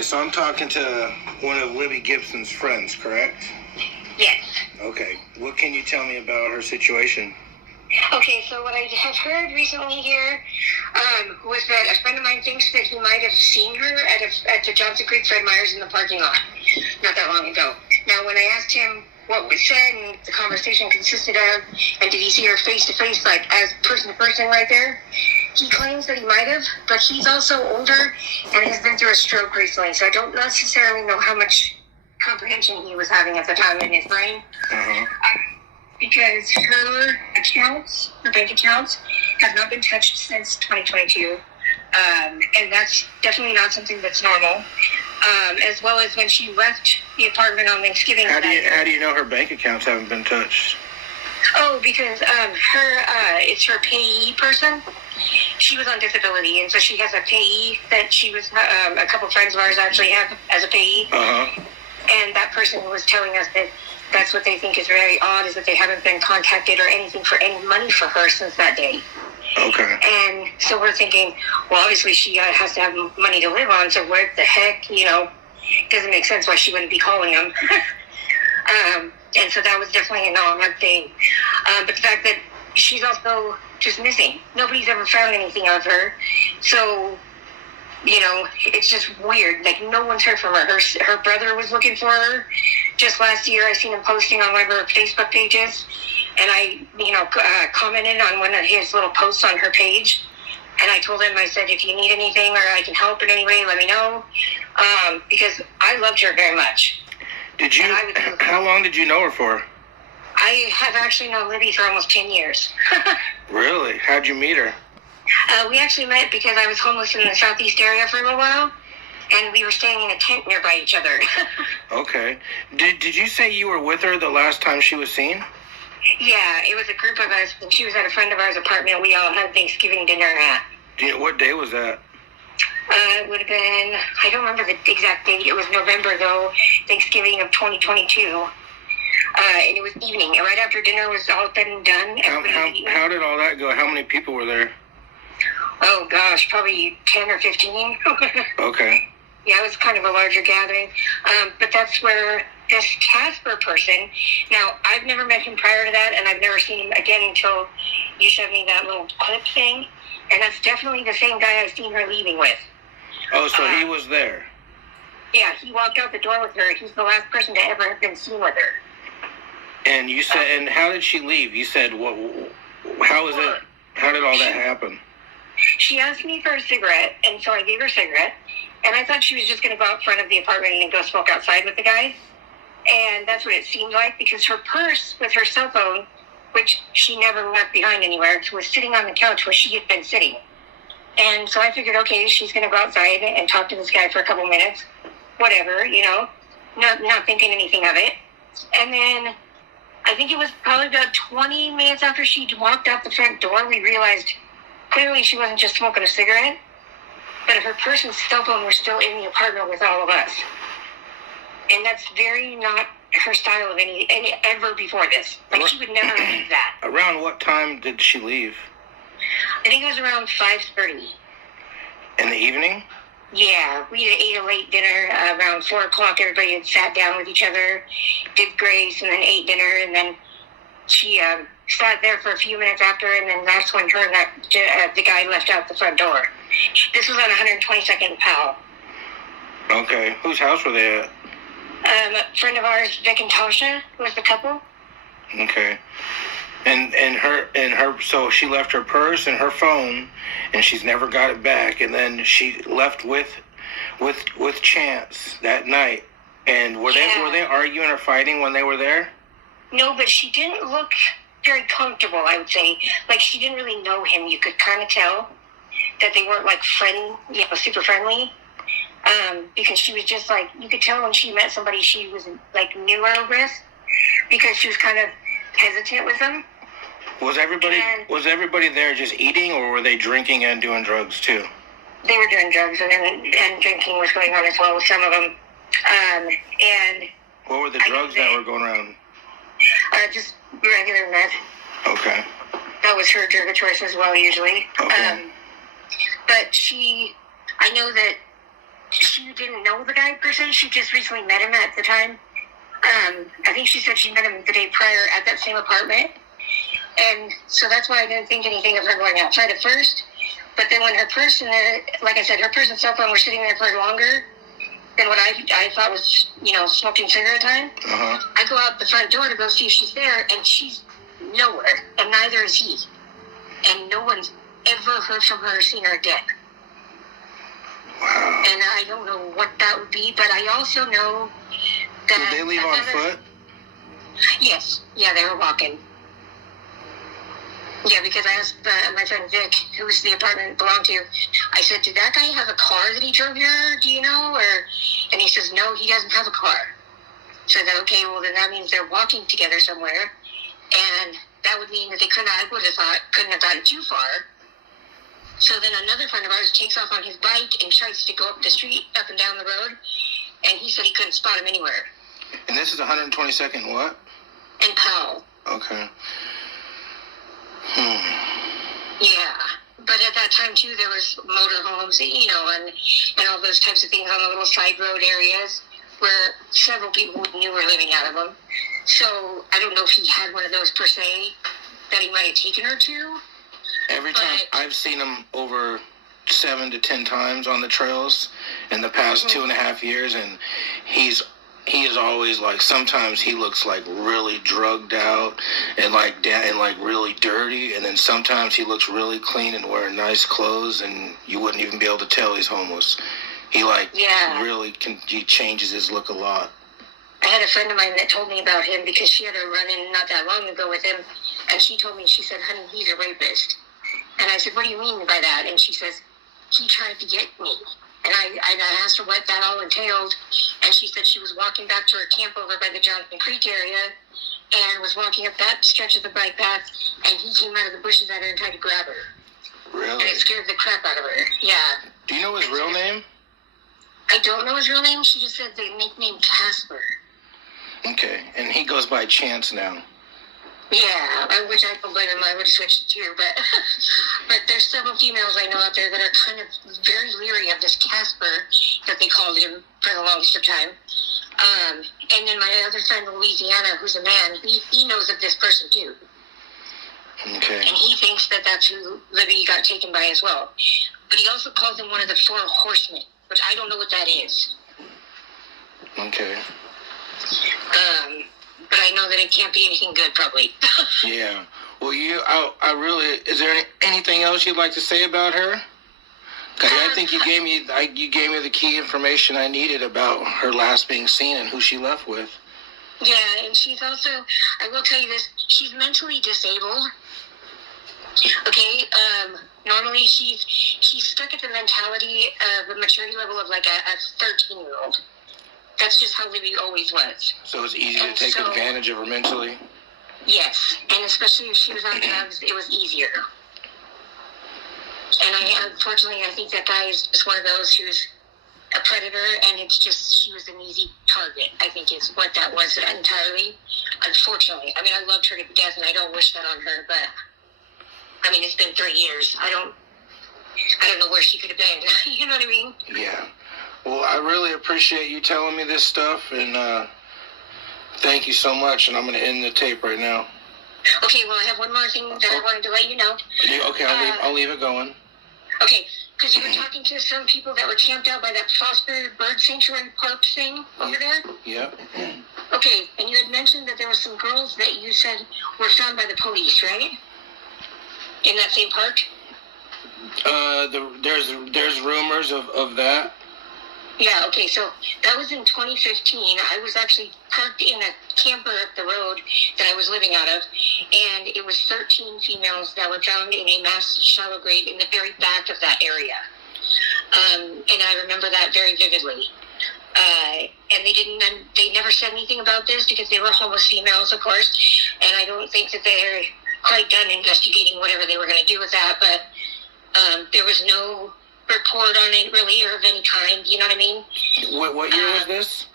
Okay, so I'm talking to one of Libby Gibson's friends, correct? Yes. Okay, what can you tell me about her situation? Okay, so what I have heard recently here was that a friend of mine thinks that he might have seen her at the Johnson Creek Fred Meyer's in the parking lot not that long ago. Now, when I asked him what was said and the conversation consisted of, and did he see her face-to-face, like as person-to-person right there, he claims that he might have, but he's also older and has been through a stroke recently, so I don't necessarily know how much comprehension he was having at the time in his brain. Uh-huh. Because her bank accounts, have not been touched since 2022. And that's definitely not something that's normal. As well as when she left the apartment on Thanksgiving. How do you know her bank accounts haven't been touched? Oh, because it's her payee person. She was on disability, and so she has a payee that she was, a couple friends of ours actually have as a payee. Uh-huh. And that person was telling us that that's what they think is very odd, is that they haven't been contacted or anything for any money for her since that day. Okay. And so we're thinking, well, obviously she has to have money to live on, so what the heck, doesn't make sense why she wouldn't be calling them. And so that was definitely an odd thing. But the fact that she's also just missing. Nobody's ever found anything of her. So, it's just weird. Like, no one's heard from her. Her brother was looking for her. Just last year, I seen him posting on one of her Facebook pages, and I, commented on one of his little posts on her page, and I told him, I said, if you need anything or I can help in any way, let me know, because I loved her very much. How long did you know her for? I have actually known Libby for almost 10 years. Really? How'd you meet her? We actually met because I was homeless in the southeast area for a little while, and we were staying in a tent nearby each other. Okay. Did you say you were with her the last time she was seen? Yeah, it was a group of us, and she was at a friend of ours' apartment. We all had Thanksgiving dinner at. What day was that? It would have been, I don't remember the exact date. It was November, though, Thanksgiving of 2022. And it was evening. And right after dinner was all said and done. How did all that go? How many people were there? Oh, gosh, probably 10 or 15. Okay. Yeah, it was kind of a larger gathering. But that's where this Casper person, now, I've never met him prior to that, and I've never seen him again until you showed me that little clip thing. And that's definitely the same guy I've seen her leaving with. Oh, so he was there? Yeah, he walked out the door with her. He's the last person to ever have been seen with her. And you said, and how did she leave? You said, how did all that happen? She asked me for a cigarette, and so I gave her a cigarette. And I thought she was just going to go out front of the apartment and go smoke outside with the guy. And that's what it seemed like, because her purse with her cell phone, which she never left behind anywhere, was sitting on the couch where she had been sitting. And so I figured, okay, she's going to go outside and talk to this guy for a couple minutes. Whatever, not thinking anything of it. And then I think it was probably about 20 minutes after she walked out the front door, we realized clearly she wasn't just smoking a cigarette, but her purse and cell phone were still in the apartment with all of us. And that's very not her style of any ever before this. Like, she would never leave that. Around what time did she leave? I think it was around 5:30. In the evening? Yeah, we had ate a late dinner around 4 o'clock. Everybody had sat down with each other, did grace, and then ate dinner. And then she sat there for a few minutes after, and then that's when her and the guy left out the front door. This was on 122nd and Powell. Okay. Whose house were they at? A friend of ours, Vic and Tasha, was the couple. Okay. And so she left her purse and her phone, and she's never got it back. And then she left with Chance that night. And were they arguing or fighting when they were there? No, but she didn't look very comfortable, I would say. Like, she didn't really know him. You could kind of tell that they weren't like super friendly. Because she was just like, you could tell when she met somebody she was like newer with, because she was kind of hesitant with them. Was everybody there just eating, or were they drinking and doing drugs too? They were doing drugs, and drinking was going on as well with some of them. And what were the drugs that were going around? Just regular meth. Okay. That was her drug of choice as well, usually. Okay. But I know that she didn't know the guy per se. She just recently met him at the time. I think she said she met him the day prior at that same apartment. And so that's why I didn't think anything of her going outside at first. But then when her purse and like I said, her purse and cell phone were sitting there for longer than what I thought was, smoking cigarette time. I go out the front door to go see if she's there, and she's nowhere, and neither is he. And no one's ever heard from her or seen her again. Wow. And I don't know what that would be, but I also know that... Did they leave on foot? Yes. Yeah, they were walking. Yeah, because I asked my friend Vic, who's the apartment belonged to, I said, did that guy have a car that he drove here, do you know? And he says, no, he doesn't have a car. So I said, okay, well, then that means they're walking together somewhere. And that would mean that they couldn't have gotten too far. So then another friend of ours takes off on his bike and tries to go up the street, up and down the road. And he said he couldn't spot him anywhere. And this is 122nd what? And Powell. Okay. Yeah, but at that time too, there was motorhomes, and all those types of things on the little side road areas where several people knew were living out of them. So I don't know if he had one of those per se that he might have taken her to. Every time I've seen him over 7 to 10 times on the trails in the past 2.5 years, and he is always like, sometimes he looks like really drugged out and like really dirty, and then sometimes he looks really clean and wearing nice clothes, and you wouldn't even be able to tell he's homeless. He he changes his look a lot. I had a friend of mine that told me about him because she had a run-in not that long ago with him, and she told me, she said, honey, he's a rapist. And I said, what do you mean by that? And she says, he tried to get me. And I asked her what that all entailed, and she said she was walking back to her camp over by the Johnson Creek area and was walking up that stretch of the bike path, and he came out of the bushes at her and tried to grab her. Really? And it scared the crap out of her. Yeah. Do you know his real name? I don't know his real name. She just said the nickname Casper. Okay, and he goes by Chance now. Yeah, which I don't blame him. I would have switched too, but there's several females I know out there that are kind of very leery of this Casper that they called him for the longest of time. And then my other friend in Louisiana, who's a man, he knows of this person too. Okay. And he thinks that that's who Libby got taken by as well. But he also calls him one of the 4 horsemen, which I don't know what that is. Okay. But I know that it can't be anything good, probably. Yeah. Well, I really, is there anything else you'd like to say about her? Because I think you gave me the key information I needed about her last being seen and who she left with. Yeah, and she's also, I will tell you this, she's mentally disabled. Okay, normally she's stuck at the mentality of the maturity level of like a 13-year-old. That's just how Libby always was. So it's easy to take advantage of her mentally? Yes, and especially if she was on drugs, it was easier. And unfortunately, I think that guy is just one of those who's a predator, and it's just, she was an easy target, I think is what that was entirely. Unfortunately. I mean, I loved her to death, and I don't wish that on her, but, I mean, it's been 3 years. I don't know where she could have been. You know what I mean? Yeah. Well, I really appreciate you telling me this stuff, and thank you so much, and I'm going to end the tape right now. Okay, well, I have one more thing that I wanted to let you know. Okay, I'll leave it going. Okay, because you were talking to some people that were camped out by that Foster Bird Sanctuary Park thing over there? Yep. Okay, and you had mentioned that there were some girls that you said were found by the police, right? In that same park? There's rumors of that. Yeah, okay, so that was in 2015. I was actually parked in a camper up the road that I was living out of, and it was 13 females that were found in a mass shallow grave in the very back of that area. And I remember that very vividly. And they never said anything about this because they were homeless females, of course, and I don't think that they're quite done investigating whatever they were going to do with that, but there was no report on it really or of any kind, you know what I mean? What year was this?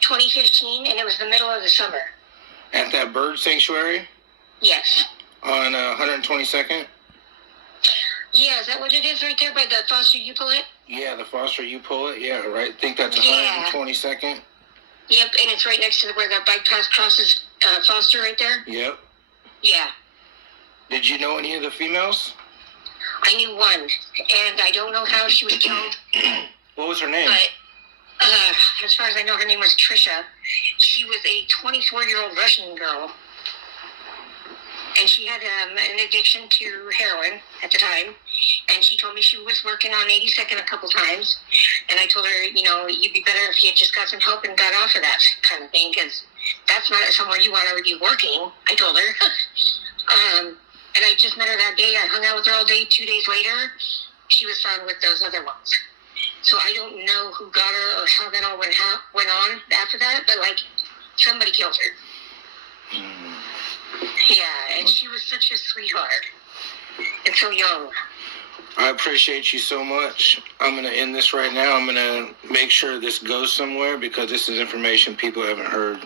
2015, and it was the middle of the summer. At that bird sanctuary? Yes. On 122nd? Yeah, is that what it is right there by the Foster You Pull It? Yeah, the Foster You Pull It. Yeah, right. I think that's Yeah. 122nd. Yep, and it's right next to where the bike path crosses Foster right there. Yep. Yeah. Did you know any of the females? I knew one, and I don't know how she was killed. What was her name? But as far as I know, her name was Trisha. She was a 24-year-old Russian girl. And she had an addiction to heroin at the time. And she told me she was working on 82nd a couple times. And I told her, you know, you'd be better if you had just got some help and got off of that kind of thing, because that's not somewhere you want to be working, I told her. And I just met her that day. I hung out with her all day. 2 days later, she was found with those other ones. So I don't know who got her or how that all went on after that, but, like, somebody killed her. Yeah, and she was such a sweetheart. And so young. I appreciate you so much. I'm going to end this right now. I'm going to make sure this goes somewhere because this is information people haven't heard.